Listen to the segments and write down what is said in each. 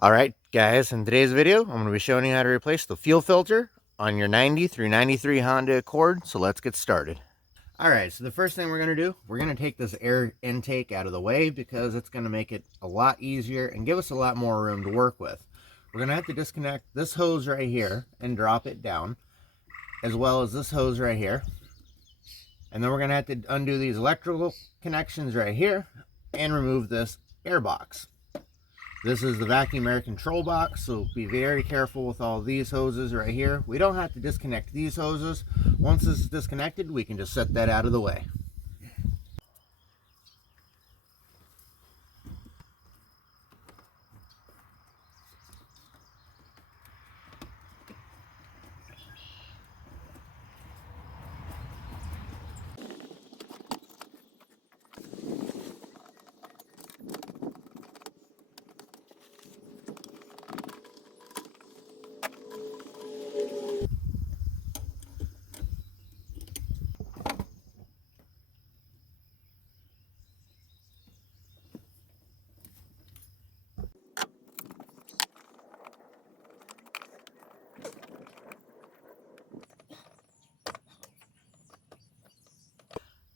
Alright guys, in today's video, I'm going to be showing you how to replace the fuel filter on your 90 through 93 Honda Accord, so let's get started. Alright, so the first thing we're going to do, we're going to take this air intake out of the way because it's going to make it a lot easier and give us a lot more room to work with. We're going to have to disconnect this hose right here and drop it down, as well as this hose right here. And then we're going to have to undo these electrical connections right here and remove this air box. This is the vacuum air control box, so be very careful with all these hoses right here. We don't have to disconnect these hoses. Once this is disconnected, we can just set that out of the way.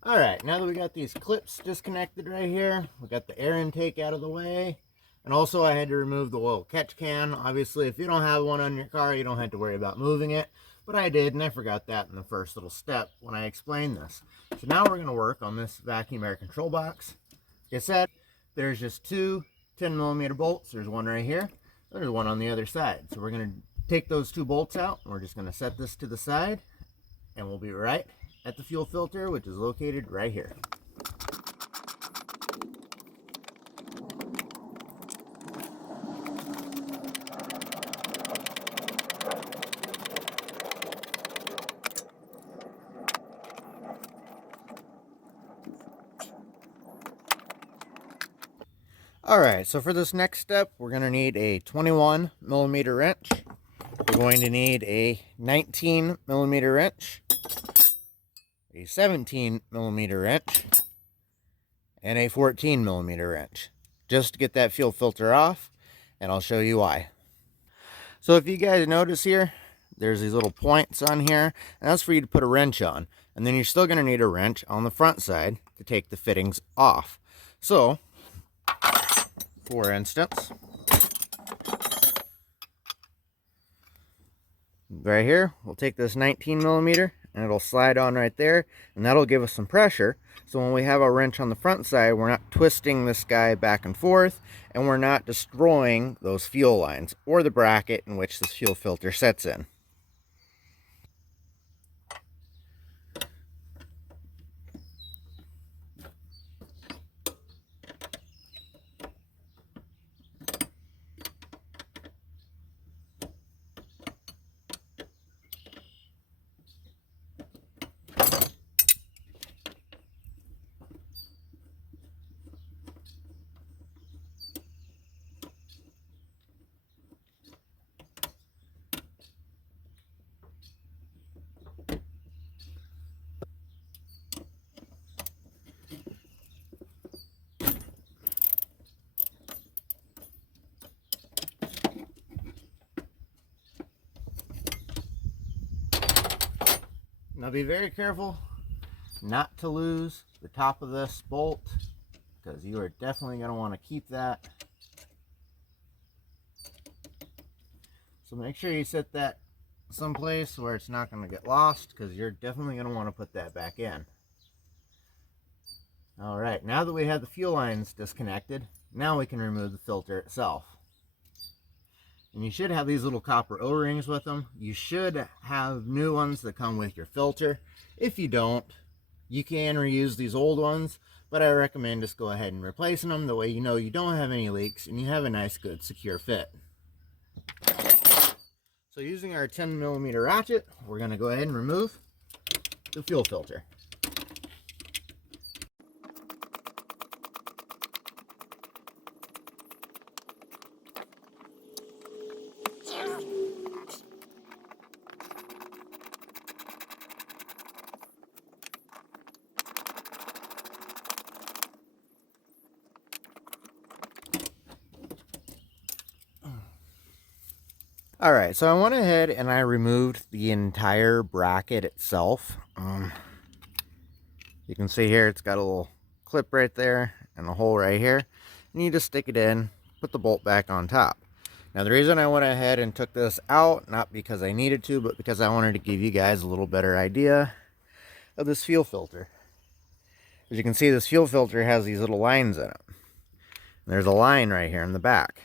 Alright, now that we got these clips disconnected right here, we got the air intake out of the way, and also I had to remove the oil catch can. Obviously, if you don't have one on your car, you don't have to worry about moving it, but I did, and I forgot that in the first little step when I explained this. So now we're going to work on this vacuum air control box. Like I said, there's just two 10mm bolts. There's one right here, there's one on the other side. So we're going to take those two bolts out, and we're just going to set this to the side, and we'll be right at the fuel filter, which is located right here. Alright, so for this next step, we're going to need a 21mm wrench. We're going to need a 19mm wrench, a 17mm wrench, and a 14mm wrench, just to get that fuel filter off, and I'll show you why. So if you guys notice here, there's these little points on here, and that's for you to put a wrench on. And then you're still going to need a wrench on the front side to take the fittings off. So, for instance, right here, we'll take this 19mm and it'll slide on right there, and that'll give us some pressure. So when we have a wrench on the front side, we're not twisting this guy back and forth, and we're not destroying those fuel lines or the bracket in which this fuel filter sets in. Now be very careful not to lose the top of this bolt, because you are definitely going to want to keep that. So make sure you set that someplace where it's not going to get lost, because you're definitely going to want to put that back in. Alright, now that we have the fuel lines disconnected, now we can remove the filter itself. And you should have these little copper O-rings with them. You should have new ones that come with your filter. If you don't, you can reuse these old ones, but I recommend just go ahead and replacing them. The way you know you don't have any leaks and you have a nice, good, secure fit. So using our 10mm ratchet, we're going to go ahead and remove the fuel filter. All right, so I went ahead and I removed the entire bracket itself. You can see here it's got a little clip right there and a hole right here, and you just stick it in, put the bolt back on top. Now the reason I went ahead and took this out, not because I needed to, but because I wanted to give you guys a little better idea of this fuel filter. As you can see, this fuel filter has these little lines in it. And there's a line right here in the back.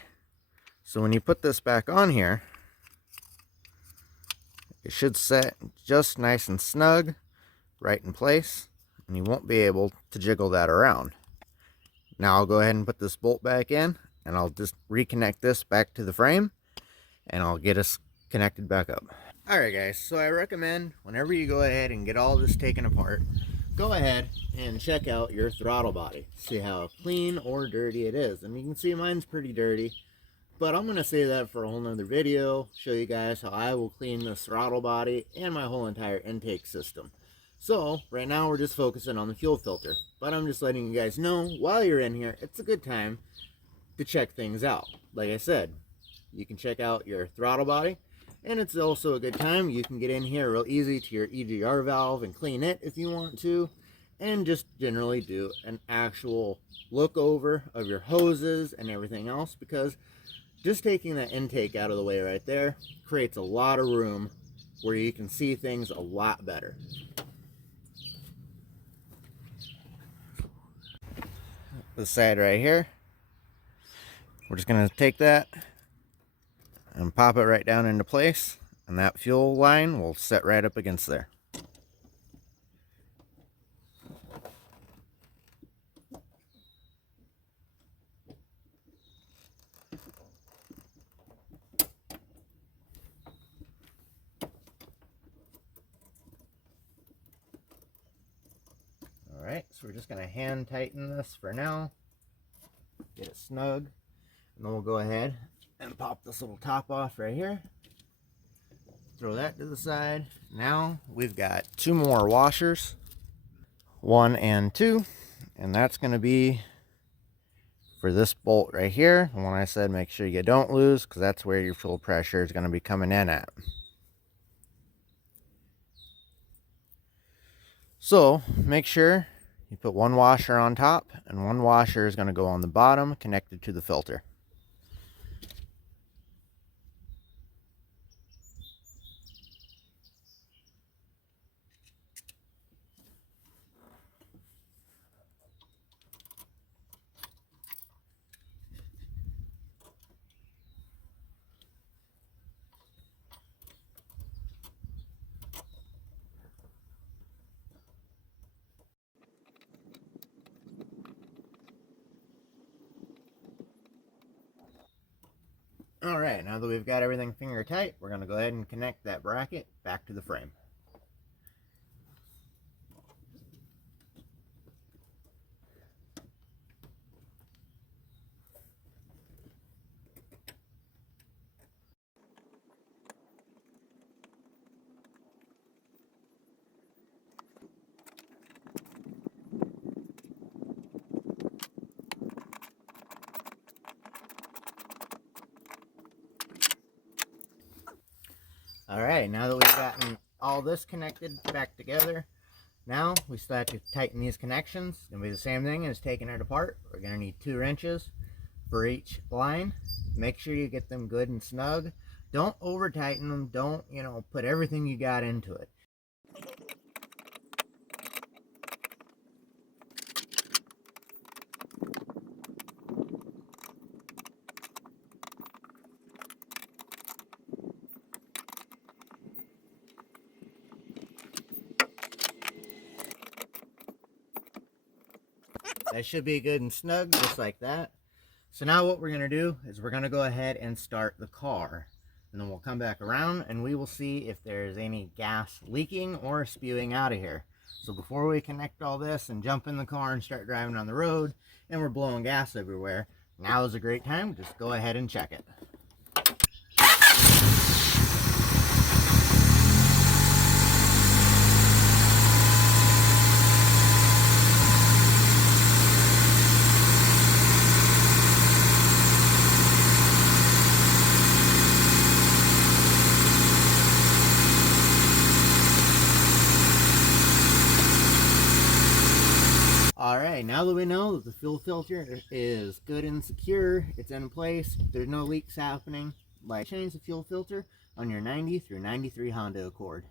So when you put this back on here, it should set just nice and snug, right in place, and you won't be able to jiggle that around. Now I'll go ahead and put this bolt back in, and I'll just reconnect this back to the frame, and I'll get us connected back up. Alright guys, so I recommend whenever you go ahead and get all this taken apart, go ahead and check out your throttle body. See how clean or dirty it is. And you can see mine's pretty dirty, but I'm going to save that for a whole nother video, show you guys how I will clean this throttle body and my whole entire intake system. So right now we're just focusing on the fuel filter, but I'm just letting you guys know while you're in here, it's a good time to check things out. Like I said, you can check out your throttle body, and it's also a good time you can get in here real easy to your EGR valve and clean it if you want to, and just generally do an actual look over of your hoses and everything else, because just taking that intake out of the way right there creates a lot of room where you can see things a lot better. This side right here, we're just going to take that and pop it right down into place, and that fuel line will set right up against there. Alright, so we're just going to hand tighten this for now, get it snug, and then we'll go ahead and pop this little top off right here. Throw that to the side. Now we've got two more washers, 1 and 2, and that's going to be for this bolt right here. And when I said make sure you don't lose, because that's where your fuel pressure is going to be coming in at. So make sure you put one washer on top, and one washer is going to go on the bottom connected to the filter. Alright, now that we've got everything finger tight, we're going to go ahead and connect that bracket back to the frame. Alright, now that we've gotten all this connected back together, now we start to tighten these connections. It's going to be the same thing as taking it apart. We're going to need 2 wrenches for each line. Make sure you get them good and snug. Don't over tighten them. Don't, put everything you got into it. That should be good and snug, just like that. So now what we're going to do is we're going to go ahead and start the car. And then we'll come back around and we will see if there's any gas leaking or spewing out of here. So before we connect all this and jump in the car and start driving on the road and we're blowing gas everywhere, now is a great time. Just go ahead and check it. All right, now that we know that the fuel filter is good and secure, it's in place, there's no leaks happening, change the fuel filter on your 90 through 93 Honda Accord.